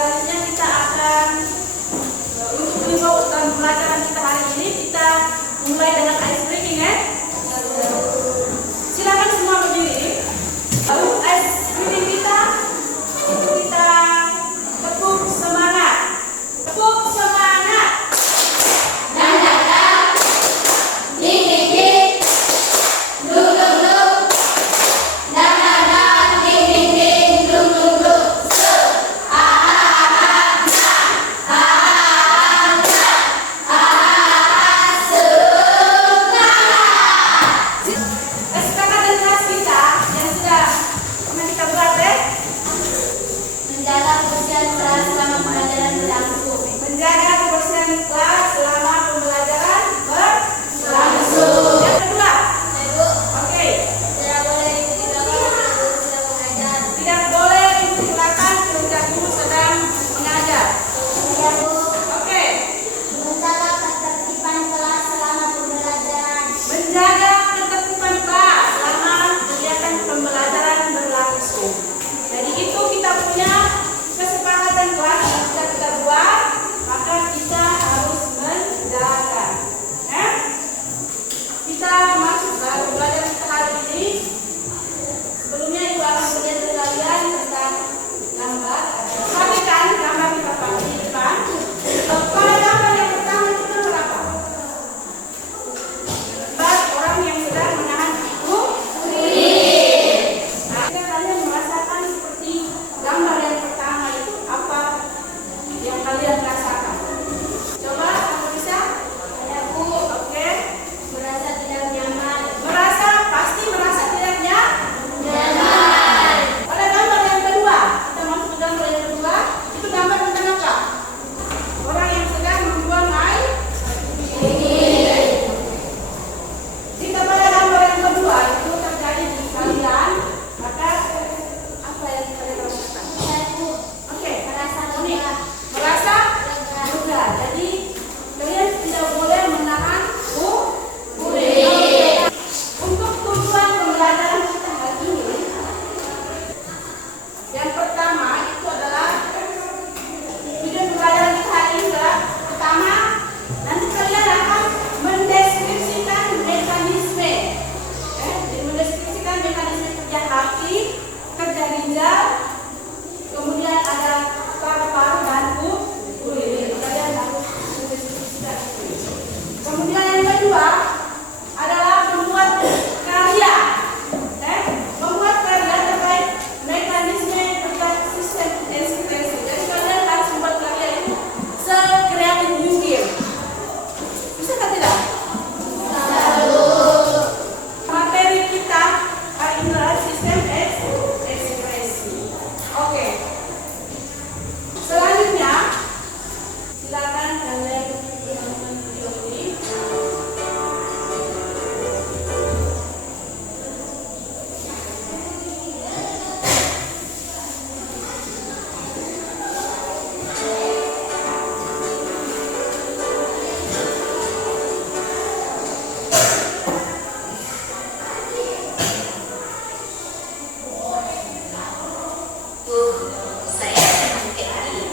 selanjutnya kita akan untuk info dan pelajaran kita hari ini kita mulai dengan ice breaking ya. Silakan semua berdiri. Lalu ice breaking kita itu kita tepuk semangat. Tepuk semangat. Dan datang, ding ding ding, dung dung dung. Dan datang, ding ding ding, dung dung dung. Kakak dan kelas kita yang sudah pernah kita buat ya. Menjaga kebersihan kelas selama pembelajaran berlangsung. Menjaga kebersihan kelas selama pembelajaran berlangsung. Yang kedua, Ibu, oke, tidak boleh ikuti belakang ketika guru sedang mengajar. tidak boleh duduk di belakang ketika guru sedang mengajar. Ya Bu, Oke, menjaga ketertiban kelas selama pembelajaran. menjaga ketertiban kelas selama kegiatan pembelajaran berlangsung. Jadi itu kita punya kesepakatan kelas yang sudah kita buat, maka kita harus menjaga. Kita masuk ke pembelajaran kita hari ini. Sebelumnya Ibu akan mengajar kalian tentang gambar. Perhatikan gambar kita pakai di depan. Pada gambar yang pertama itu gambar apa? Gambar orang yang sedang menahan ibu. Nah, kalian merasakan seperti gambar yang pertama itu apa yang kalian rasakan? Coba kamu bisa? Ya Bu, Oke. merasa tidak nyaman. Pasti merasa tidak nyaman. Nyaman. Pada gambar yang kedua, kita masuk ke gambar yang kedua, itu gambar tentang apa? Orang yang sedang membuang air. Jika pada gambar yang kedua itu terjadi di kalian, maka apa yang kalian rasakan? Ya Bu, Oke, merasa ini lega. merasa Lega. lega. Jadi kalian tidak boleh menahan untuk tujuan pembelajaran kita hari ini. Yang pertama itu adalah tujuan pembelajaran kita hari ini adalah pertama, nanti kalian akan mendeskripsikan mekanisme, mendeskripsikan mekanisme kerja hati, kerja ginjal, kemudian ada paru-paru dan urin. Kalian harus mendeskripsikan itu. Kemudian yang kedua adalah membuat karya, membuat karya terkait mekanisme kerja sistem eksistensi. Jadi kalian harus membuat karya itu sekreatif mungkin. Bisa kan tidak? Materi kita hari ini adalah sistem ekspresi. Oke. Selanjutnya silakan kalian menonton video ini. Saya senang sekali.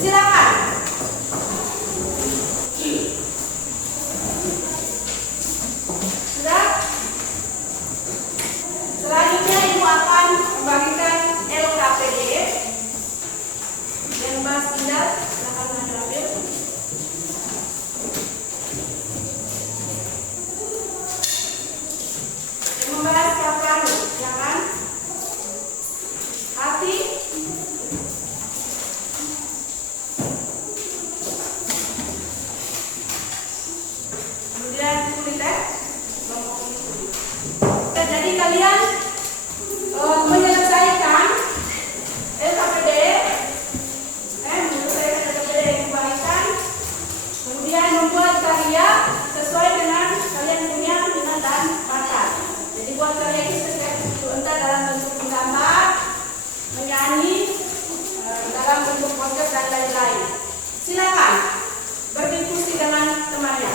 Silakan. Sudah? Selanjutnya Ibu akan membagikan LKPD. Yang Mas Indar, silakan mengambil. Yang membahas kapan, ya kan? Hati. Kemudian kuliter. Jadi kalian menyelesaikan LKPD, menyelesaikan LKPD yang dibagikan, kemudian membuat karya sesuai dengan kalian punya minat dan bakat. Jadi buat karya ini entah dalam bentuk menggambar, menyanyi, dalam bentuk podcast dan lain-lain. Silakan berdiskusi dengan temannya.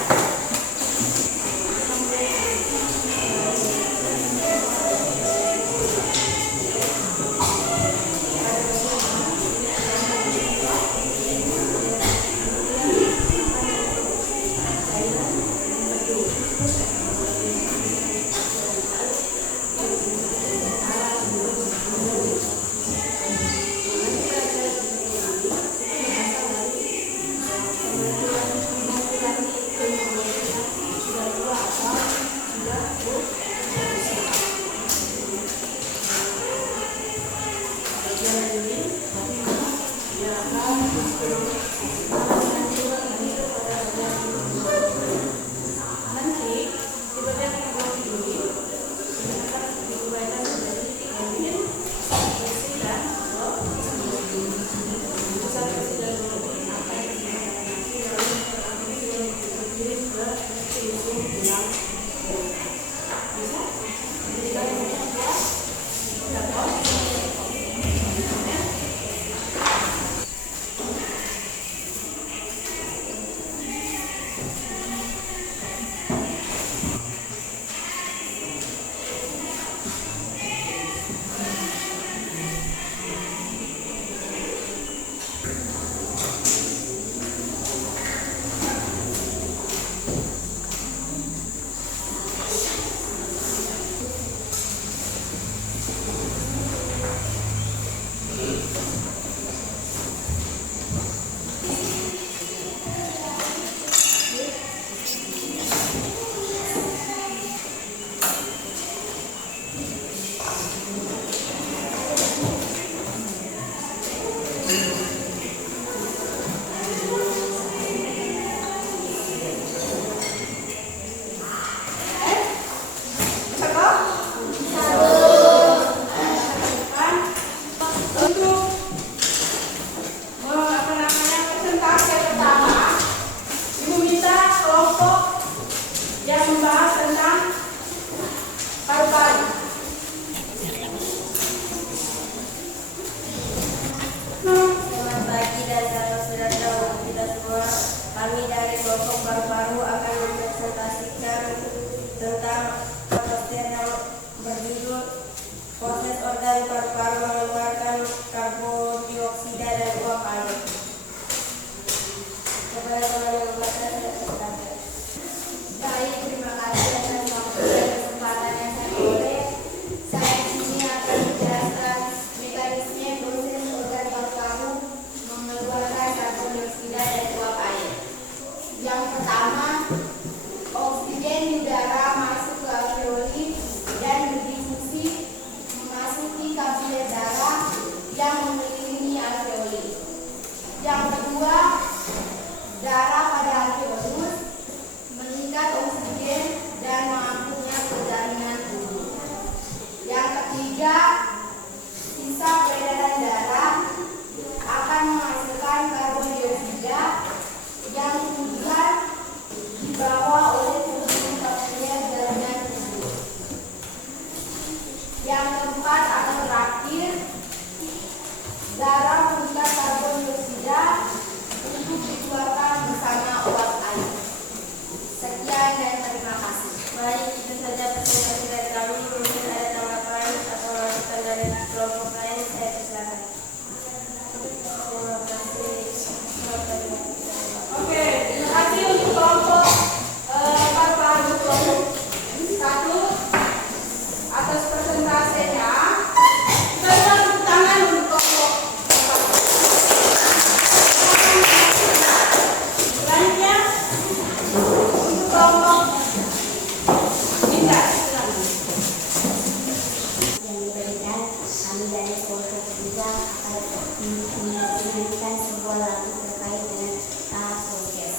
berlaku terkait dengan tahap proses.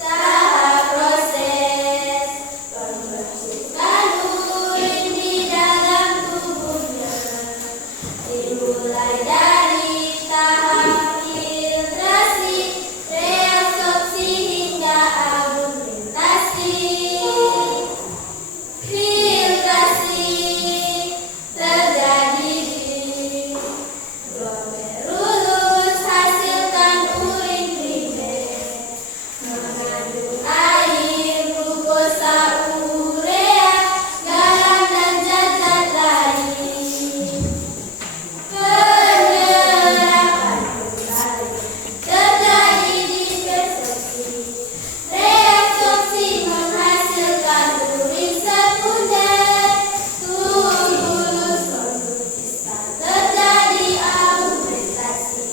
Tahap proses pembuatan urin di dalam tubuhnya dimulai dari tahap filtrasi, reabsorpsi hingga argumentasi. Filtrasi terjadi di glomerulus, hasilkan urin primer mengandung air, glukosa, urea, garam dan zat-zat lain. Penyerapan kembali terjadi di persepsi, reabsorpsi menghasilkan urin sekunder, tumbulus kondensat terjadi argumentasi,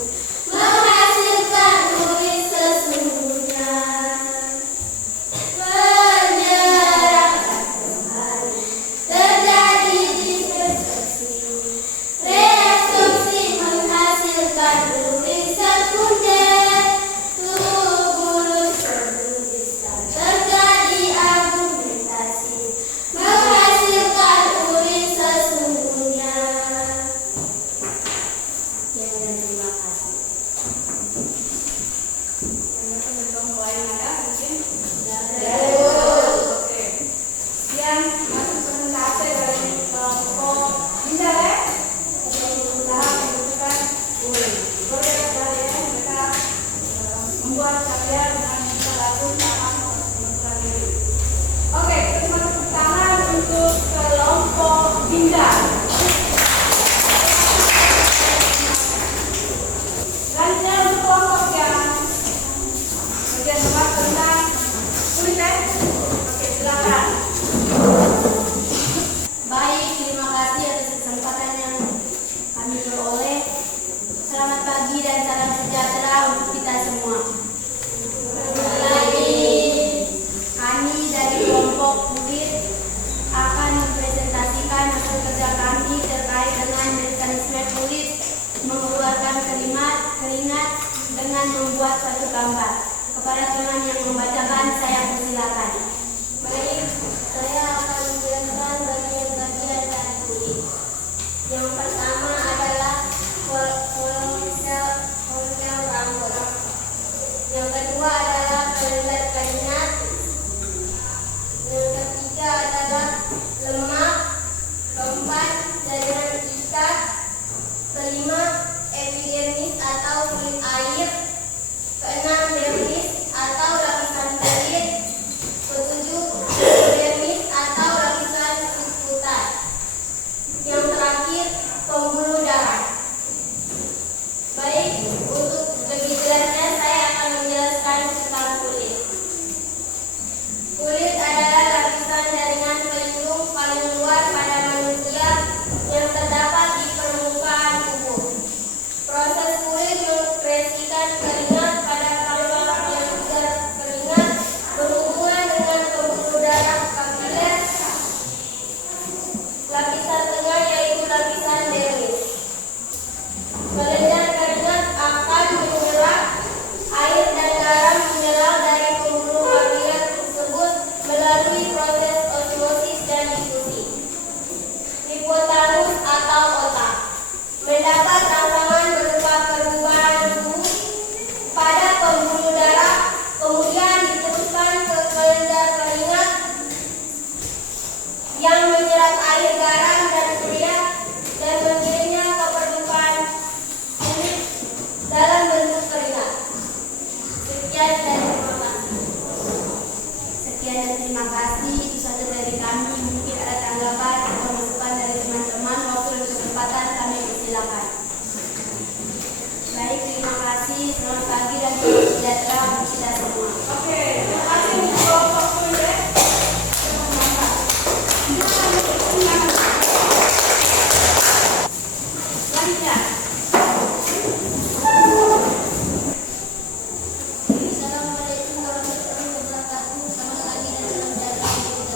menghasilkan urin sesungguhnya. Penyerapan kembali terjadi di persepsi, reabsorpsi menghasilkan urin sekunder, tumbulus kondensat terjadi argumentasi, menghasilkan urin sesungguhnya. Sekian dan terima kasih. Teman-teman mulai ada mungkin. Dari Oke. Sekian masuk presentasi dari kelompok Binda ya. Berusaha membutuhkan urin. Boleh sekali ya mereka membuat karya dengan lagu sama pembentukan diri. Oke, terima tepuk tangan untuk kelompok Binda. Selanjutnya untuk kelompok yang bagian depan tentang kulit ya. Oke, silakan. Baik, terima kasih atas kesempatan yang kami peroleh. Selamat pagi dan salam sejahtera untuk kita semua. Lagi kami dari kelompok kulit akan mempresentasikan hasil kerja kami terkait dengan mekanisme kulit mengeluarkan keringat dengan membuat suatu gambar. Kepada teman yang membacakan, saya persilakan. Baik, saya akan menjelaskan bagian-bagian dari kulit. Yang pertama adalah kolom sel rambut. Yang kedua adalah kelenjar keringat. Yang ketiga adalah lemak. Keempat, jaringan ikat. Kelima, epidermis atau kulit air. Keenam, dermis atau lapisan kulit. Ketujuh, epidermis atau lapisan subkutan. Yang terakhir, pembuluh darah. Baik, untuk lebih jelasnya saya akan menjelaskan tentang kulit. Kulit adalah lapisan jaringan pelindung paling luar pada manusia yang terdapat di permukaan tubuh. Proses kulit mengekspresikan keringat pada paru-paru yang tidak keringat berhubungan dengan pembuluh darah kapiler. Lapisan tengah yaitu lapisan dermis. Kelenjar keringat akan menyerap air dan garam mineral dari pembuluh kapiler tersebut melalui proses osmosis dan difusi. Hipotalamus atau otak mendapat rangsangan berupa perubahan suhu pada pembuluh darah, kemudian diteruskan ke kelenjar keringat yang menyerap air, garam, dan urea dan mengirimnya ke permukaan kulit dalam bentuk keringat. Sekian dan terima kasih. Sekian dan terima kasih. Itu saja dari kami. Mungkin ada tanggapan atau masukan dari teman-teman. Waktu dan kesempatan kami persilakan. Baik, terima kasih. Selamat pagi dan salam sejahtera untuk kita semua. Oke, terima kasih untuk kelompok kulit ya. Selanjutnya. Assalamualaikum warahmatullahi wabarakatuh. Selamat pagi dan salam sejahtera untuk kita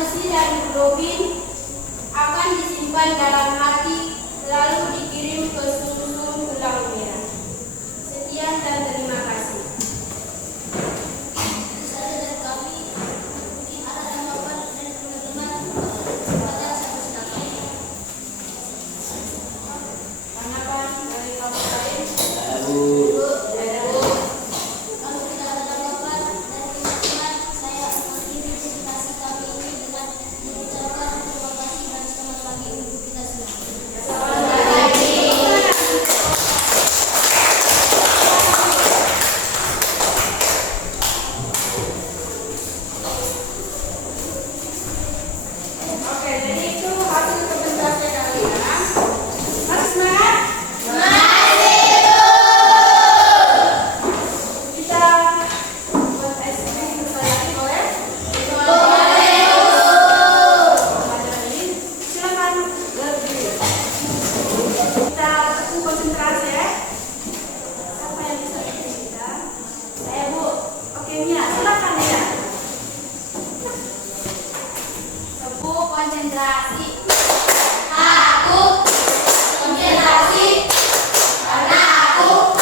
besi dan hemoglobin akan disimpan dalam hati lalu dikirim ke sumsum tulang merah. Sekian dan terima kasih. Tanggapan dari kelompok lain? Oke, jadi itu hasil presentasi kalian. Masih semangat? Kita buat estimasi selesai lagi, boleh? Boleh. Silakan berdiri. Kita teguh konsentrasi ya. Siapa yang bisa bikin kita? Saya, Bu. Oke, Mia, silakan ya. Teguh konsentrasi. Aku konsentrasi karena aku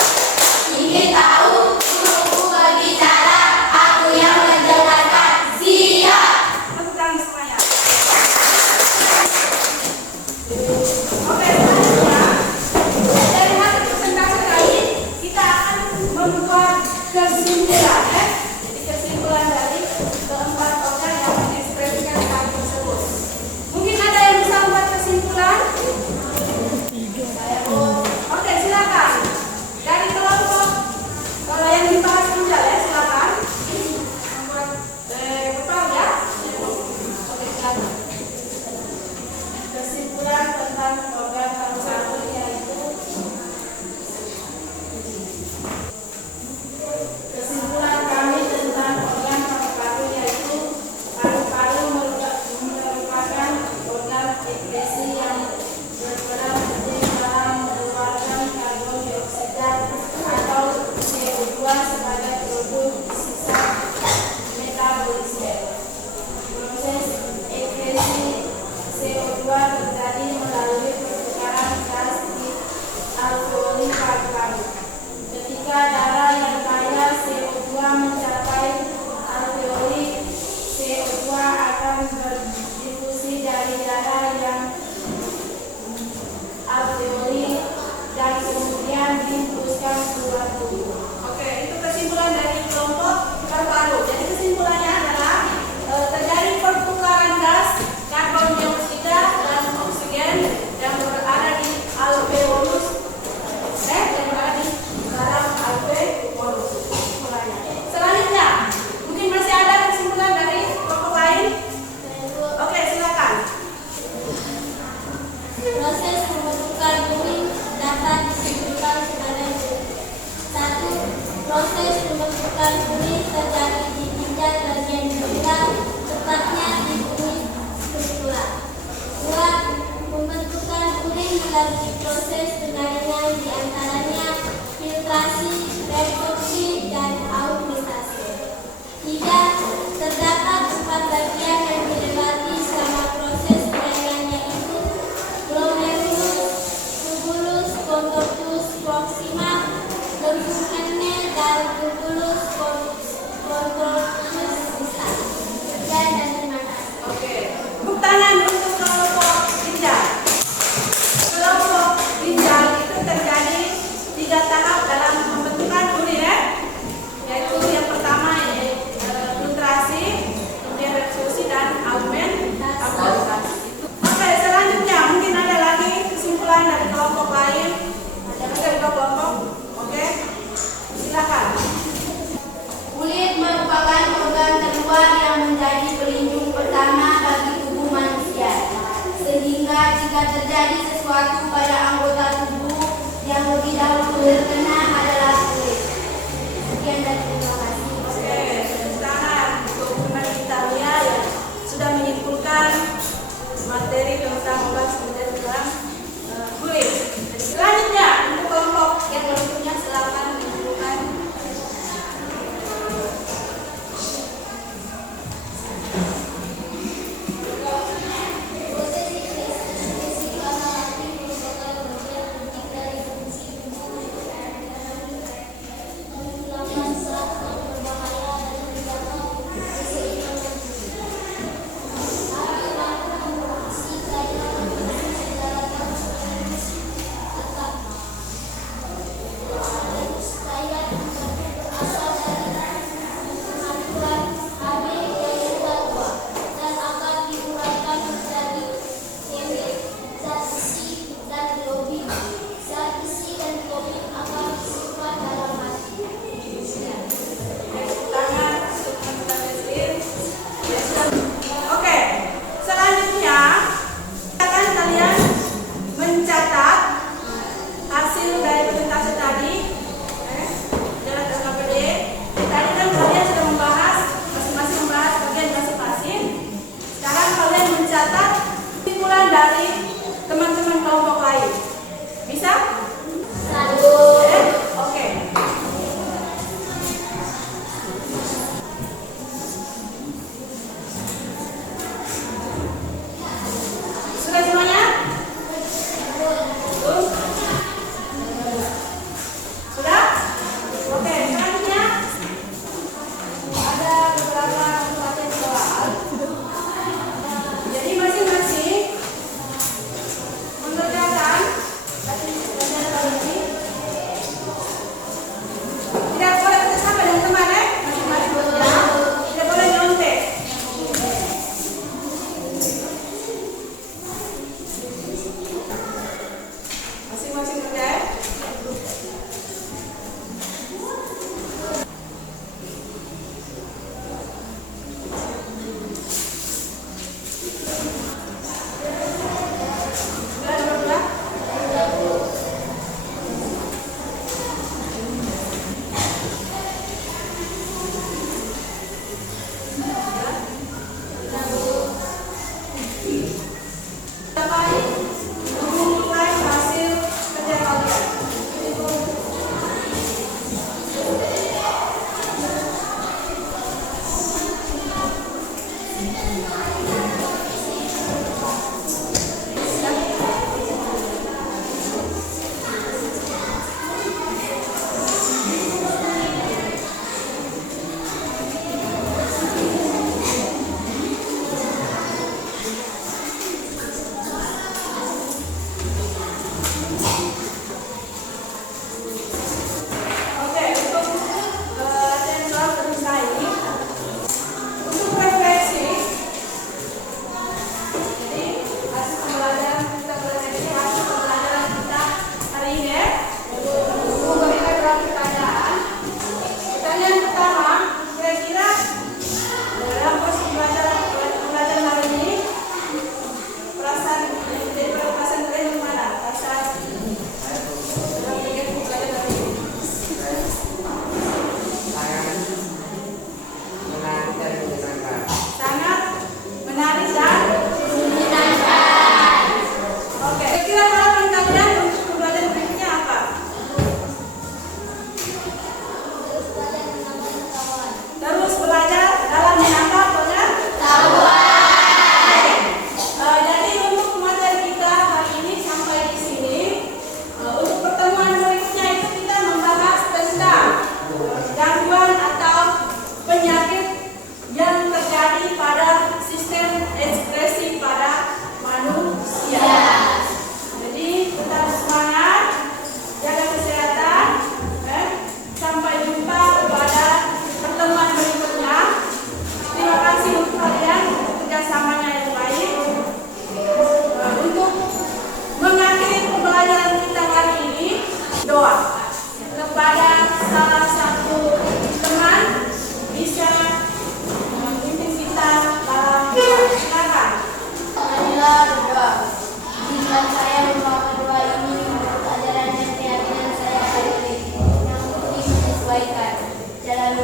ingin tahu guruku berbicara, aku yang mendengarkan. Siap. Tepuk tangan semuanya. Oke, selanjutnya dari hasil presentasi tadi kita akan membuat kesimpulan ya. Jadi kesimpulan dari keempat organ yang mengekspresikan hal tersebut. Mungkin ada yang bisa membuat kesimpulan? Oke, silakan. Dari kelompok kalau yang dibahas Ginjal ya, silakan. Membuat kepala ya. Oke, silakan. Kesimpulan tentang program paru-paru yaitu kesimpulan kami tentang program paru-paru yaitu paru-paru merupakan organ ekskresi yang berperan penting dalam mengeluarkan karbon dioksida atau CO2 sebagai produk sisa metabolisme. Proses ekskresi CO2 terjadi melalui pertukaran gas di alveoli paru-paru. Ketika darah yang kaya CO2 mencapai alveoli, CO2 akan berdifusi dari darah yang alveoli dan kemudian dihembuskan keluar tubuh. Oke, itu kesimpulan dari kelompok paru-paru. Jadi kesimpulannya adalah terjadi pertukaran gas karbon dioksida dan oksigen yang berada di alveolus yang berada di dalam alveolus. Selanjutnya, mungkin masih ada kesimpulan dari kelompok lain? Oke, silakan. Proses pembentukan urin dapat disimpulkan sebagai satu. Proses pembentukan urin terjadi di ginjal bagian bawah, tepatnya di urin struktura. Dua. Pembentukan urin melalui proses penyaringan di antaranya filtrasi, resorpsi, dan augmentasi. Tiga. Terdapat 4 bagian yang dilewati selama proses penyaringan, yaitu glomerulus, tubulus, contortus, proxima, lembut herne, dan tubulus contortus sisa. Sekian dan terima kasih. Oke, tepuk tangan untuk kelompok ginjal. Kelompok ginjal itu terjadi 3 tahap dalam pembentukan urin ya. Yaitu yang pertama filtrasi, kemudian resorpsi dan augmentasi. Oke, selanjutnya mungkin ada lagi kesimpulan dari kelompok lain. Ada kelompok. Oke, silakan. Kulit merupakan organ terluar yang menjadi pelindung pertama bagi tubuh manusia. Sehingga jika terjadi sesuatu pada anggota tubuh yang lebih dahulu terkena adalah kulit. Sekian dan terima kasih. Oke, tepuk tangan untuk teman kita Mia yang sudah menyimpulkan materi tentang obat sebenarnya dalam kulit. Selanjutnya untuk kelompok yang berikutnya silakan menyimpulkan.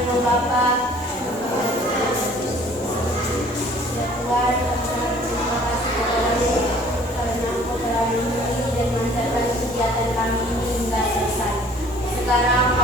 ng Bapa. Ya Tuhan, terima kasih kepadamu karena Engkau telah melindungi dan melancarkan kegiatan kami ini hingga selesai. Sekarang